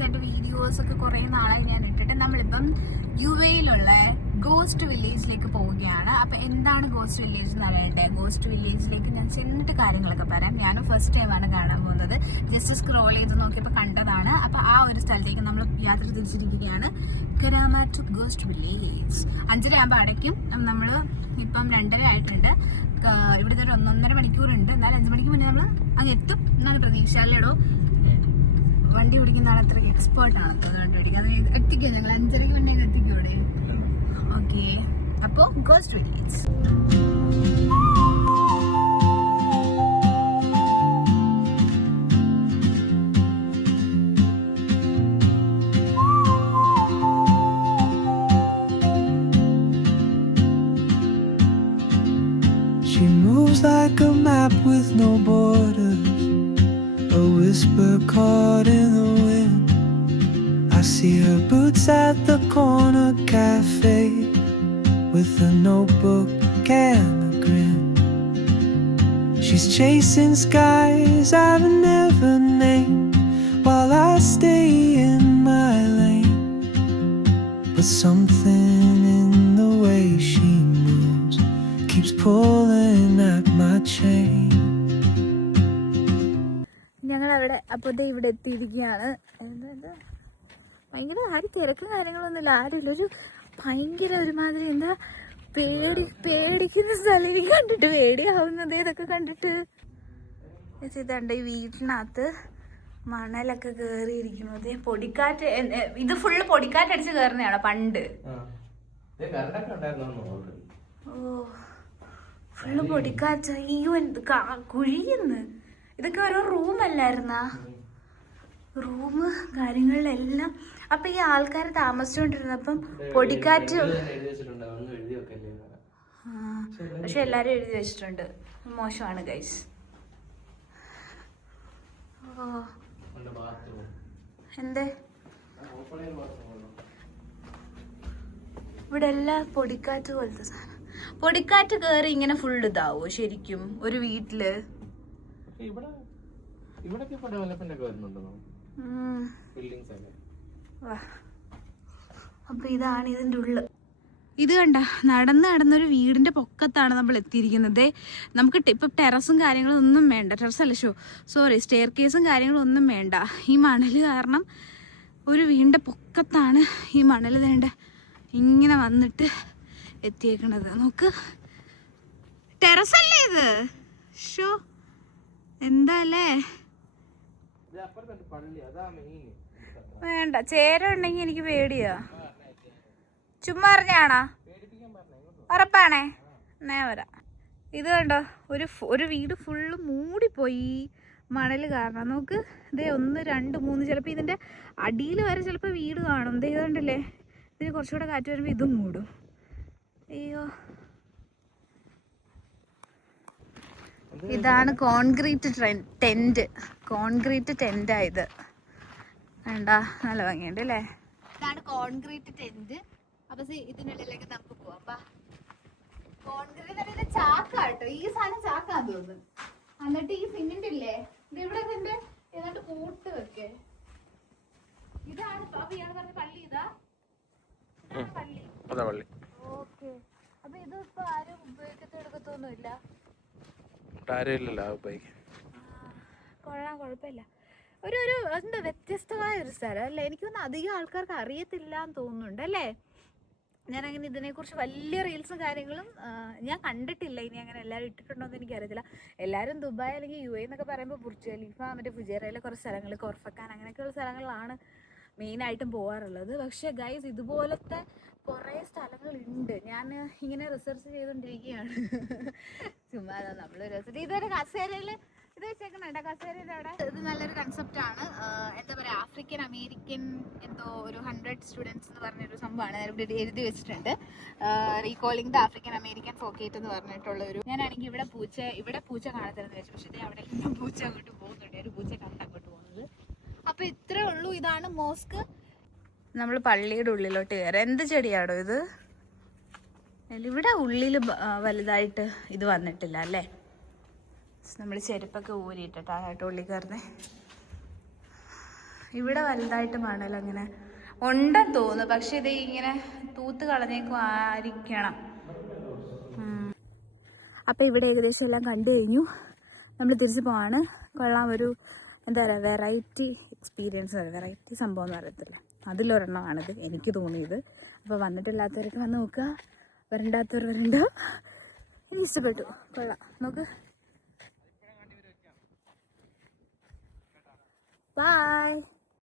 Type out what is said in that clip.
Guys, എൻ്റെ വീഡിയോസൊക്കെ കുറേ നാളായി ഞാൻ ഇട്ടിട്ട്. നമ്മളിപ്പം UAE-യിലുള്ള ഗോസ്റ്റ് വില്ലേജിലേക്ക് പോവുകയാണ്. അപ്പം എന്താണ് ഗോസ്റ്റ് വില്ലേജ് എന്ന് അറിയട്ടെ. ഗോസ്റ്റ് വില്ലേജിലേക്ക് ഞാൻ ചെന്നിട്ട് കാര്യങ്ങളൊക്കെ പറയാം. ഞാനും ഫസ്റ്റ് ടൈമാണ് കാണാൻ പോകുന്നത്. ജസ്റ്റ് സ്ക്രോൾ ചെയ്ത് നോക്കിയപ്പോൾ കണ്ടതാണ്. അപ്പം ആ ഒരു സ്ഥലത്തേക്ക് നമ്മൾ യാത്ര തിരിച്ചിരിക്കുകയാണ്. Karama to ghost village. 5:30 ആകുമ്പോൾ അടയ്ക്കും. നമ്മൾ ഇപ്പം 2:30 ആയിട്ടുണ്ട്. ഇവിടുത്തെ ഒരു 1.5 മണിക്കൂറുണ്ട്. എന്നാൽ 5 മണിക്ക് മുന്നേ നമ്മൾ അങ്ങ് എത്തും എന്നാണ് പ്രതീക്ഷ. അല്ലേടോ? വണ്ടി ഓടിക്കുന്നതാണ് അത്ര എക്സ്പേർട്ടാണ് വണ്ടി ഓടിക്കുക. അത് എത്തിക്കുക. ഞങ്ങൾ 5:30 മുന്നേ എത്തിക്കും ഇവിടെ. ഓക്കെ, അപ്പോൾ ghost village. She moves like a map with no borders, a whisper caught in the wind. I see her boots at the corner cafe with a notebook and a grin. She's chasing skies I've never named while I stay in my lane. But something in the way she moves keeps pulling at my chain. ഞങ്ങളവിടെ അപ്പോൾ ഇവിടെ എത്തിയിരിക്കുകയാണ്. എന്താ ഭയങ്കര ആരും തിരക്കും കാര്യങ്ങളൊന്നുമില്ല, ആരുമില്ല. ഒരു ഭയങ്കര ഒരുമാതിരി എന്താ പേടിക്കുന്ന സ്ഥലം എനിക്ക് കണ്ടിട്ട് പേടിയാവുന്നത്. ഇതൊക്കെ കണ്ടിട്ട് ഇതുണ്ട് ഈ വീട്ടിനകത്ത് മണലൊക്കെ കയറിയിരിക്കുന്നത്. പൊടിക്കാറ്റ്, ഇത് ഫുള്ള് പൊടിക്കാറ്റടിച്ച് കയറുന്നതാണോ പണ്ട്? ഓ, ഫുള്ള് പൊടിക്കാറ്റ്. അയ്യോ, എന്ത് കുഴിയുന്ന്. ഇതൊക്കെ ഓരോ റൂമല്ലായിരുന്നാ? റൂം കാര്യങ്ങളിലെല്ലാം. അപ്പൊ ഈ ആൾക്കാർ താമസിച്ചുകൊണ്ടിരുന്നപ്പം പൊടിക്കാറ്റ്. പക്ഷെ എല്ലാരും എഴുതി വെച്ചിട്ടുണ്ട്. മോശമാണ് ഗൈസ്. ഓ, എന്തേ ഇവിടെ എല്ലാം പൊടിക്കാറ്റ് പോലത്തെ സാധനം. പൊടിക്കാറ്റ് കയറി ഇങ്ങനെ ഫുള്ള് ഇതാവോ ശരിക്കും ഒരു വീട്ടില്? അപ്പൊ ഇതാണ് ഇതിന്റെ ഉള്ളു. ഇത് കണ്ട, നടന്നൊരു വീടിന്റെ പൊക്കത്താണ് നമ്മൾ എത്തിയിരിക്കുന്നത്. നമുക്ക് ഇപ്പൊ ടെറസും കാര്യങ്ങളും ഒന്നും വേണ്ട. ടെറസല്ല, സോറി, സ്റ്റെയർ കേസും കാര്യങ്ങളും ഒന്നും വേണ്ട. ഈ മണല് കാരണം ഒരു വീടിന്റെ പൊക്കത്താണ് ഈ മണല് വേണ്ട ഇങ്ങനെ വന്നിട്ട് എത്തിയേക്കണത്. നോക്ക്, ടെറസല്ലേ ഇത്? എന്താല്ലേ? വേണ്ട, ചേര ഉണ്ടെങ്കി എനിക്ക് പേടിയാ. ചുമ്മാ അറിഞ്ഞാണോ? ഉറപ്പാണേ? നേ വരാം. ഇത് കണ്ടോ, ഒരു വീട് ഫുള്ള് മൂടിപ്പോയി മണല് കാരണം. നോക്ക്, ഇതേ 1, 2, 3, ചിലപ്പോൾ ഇതിന്റെ അടിയിൽ വരെ ചിലപ്പോൾ വീട് കാണും. ഇത് കണ്ടില്ലേ? ഇതിന് കുറച്ചുകൂടെ കാറ്റ് വരുമ്പോൾ ഇതും മൂടും. അയ്യോ, ഇതാണ് കോൺക്രീറ്റ് ടെന്റ്. കോൺക്രീറ്റ് ടെന്റ് ആയത് വേണ്ട, നല്ല ഭംഗിയുണ്ട് അല്ലേ? ഇതാണ് കോൺക്രീറ്റ് ടെന്റ്. അപ്പൊ ഇതിനുള്ളിലേക്ക് നമുക്ക് പോവാം. കോൺക്രീറ്റ് ചാക്കാട്ടോ, ഈ സാധനം ചാക്കാന്ന് തോന്നുന്നു. എന്നിട്ട് ഈ സിമെന്റ് ഇല്ലേ, ഇവിടെ ഇതിന്റെ എന്നിട്ട് കൂട്ട് വെക്കേ. ഇതാണ് ഇയാൾ പറഞ്ഞ പള്ളി. പള്ളി. ഓക്കെ, അപ്പൊ ഇത് ഇപ്പൊ ആരും എടുക്കത്തൊന്നുമില്ല. കൊള്ളാം, കുഴപ്പമില്ല. ഒരു എന്താ വ്യത്യസ്തമായ ഒരു സ്ഥലം അല്ലേ? എനിക്കൊന്നും അധികം ആൾക്കാർക്ക് അറിയത്തില്ല എന്ന് തോന്നുന്നുണ്ട് അല്ലേ? ഞാനങ്ങനെ ഇതിനെക്കുറിച്ച് വലിയ റീൽസും കാര്യങ്ങളും ഞാൻ കണ്ടിട്ടില്ല. ഇനി അങ്ങനെ എല്ലാവരും ഇട്ടിട്ടുണ്ടോ എന്ന് എനിക്കറിയത്തില്ല. എല്ലാവരും ദുബായ് അല്ലെങ്കിൽ UAE എന്നൊക്കെ പറയുമ്പോൾ ബുർജ് ഖലീഫ, മറ്റേ ഫുജൈറയിലെ കുറച്ച് സ്ഥലങ്ങൾ, കോർഫക്കാൻ, അങ്ങനെയൊക്കെയുള്ള സ്ഥലങ്ങളിലാണ് മെയിനായിട്ടും പോകാറുള്ളത്. പക്ഷേ ഗൈസ്, ഇതുപോലത്തെ കുറേ സ്ഥലങ്ങളുണ്ട്. ഞാൻ ഇങ്ങനെ റിസർച്ച് ചെയ്തുകൊണ്ടിരിക്കുകയാണ്. ചുമ്മാ നമ്മൾ റിസർച്ച്. ഇതൊരു കസേരയിൽ ഇത് വെച്ചേക്കണേട്ടാ, കസേരയുടെ അവിടെ. ഇത് നല്ലൊരു കൺസെപ്റ്റാണ്. എന്താ പറയുക, ആഫ്രിക്കൻ അമേരിക്കൻ എന്തോ ഒരു 100 സ്റ്റുഡൻസ് എന്ന് പറഞ്ഞൊരു സംഭവമാണ് ഇവിടെ എഴുതി വെച്ചിട്ടുണ്ട്. റീകോളിംഗ് ദ ആഫ്രിക്കൻ അമേരിക്കൻ ഫോക്കേറ്റ് എന്ന് പറഞ്ഞിട്ടുള്ള ഒരു. ഞാനാണെങ്കിൽ ഇവിടെ പൂച്ച കാണത്തില്ലെന്ന് വെച്ചു. പക്ഷേ ഇത് അവിടെ പൂച്ച അങ്ങോട്ട് പോകുന്നുണ്ട്. ഒരു പൂച്ച കണ്ട് അങ്ങോട്ട് പോകുന്നത്. അപ്പൊ ഇത്രേ ഉള്ളൂ. ഇതാണ് മോസ്ക്. നമ്മൾ പള്ളിയുടെ ഉള്ളിലോട്ട് കയറാം. എന്ത് ചെടിയാണോ ഇത്? ഇവിടെ ഉള്ളിൽ വലുതായിട്ട് ഇത് വന്നിട്ടില്ല അല്ലേ? നമ്മൾ ചെരുപ്പൊക്കെ ഊരിയിട്ടിട്ടാണ് കേട്ടോ ഉള്ളിൽ കയറുന്നത്. ഇവിടെ വലുതായിട്ട് മണൽ അങ്ങനെ ഉണ്ടെന്ന് തോന്നുന്നു, പക്ഷെ ഇത് ഇങ്ങനെ തൂത്ത് കളഞ്ഞേക്കും ആയിരിക്കണം. അപ്പം ഇവിടെ ഏകദേശം എല്ലാം കണ്ടു കഴിഞ്ഞു. നമ്മൾ തിരിച്ച് പോവാണ്. കൊള്ളാം, ഒരു എന്താ പറയുക, വെറൈറ്റി എക്സ്പീരിയൻസ്, വെറൈറ്റി സംഭവം എന്ന് പറയത്തില്ല, അതിലൊരെണ്ണമാണിത് എനിക്ക് തോന്നിയത്. അപ്പോൾ വന്നിട്ടില്ലാത്തവരൊക്കെ വന്ന് നോക്കുക, വരണ്ടാത്തവർ വരണ്ട. എനിക്ക് ഇഷ്ടപ്പെട്ടു, കൊള്ളാം. നോക്ക്, ബൈ.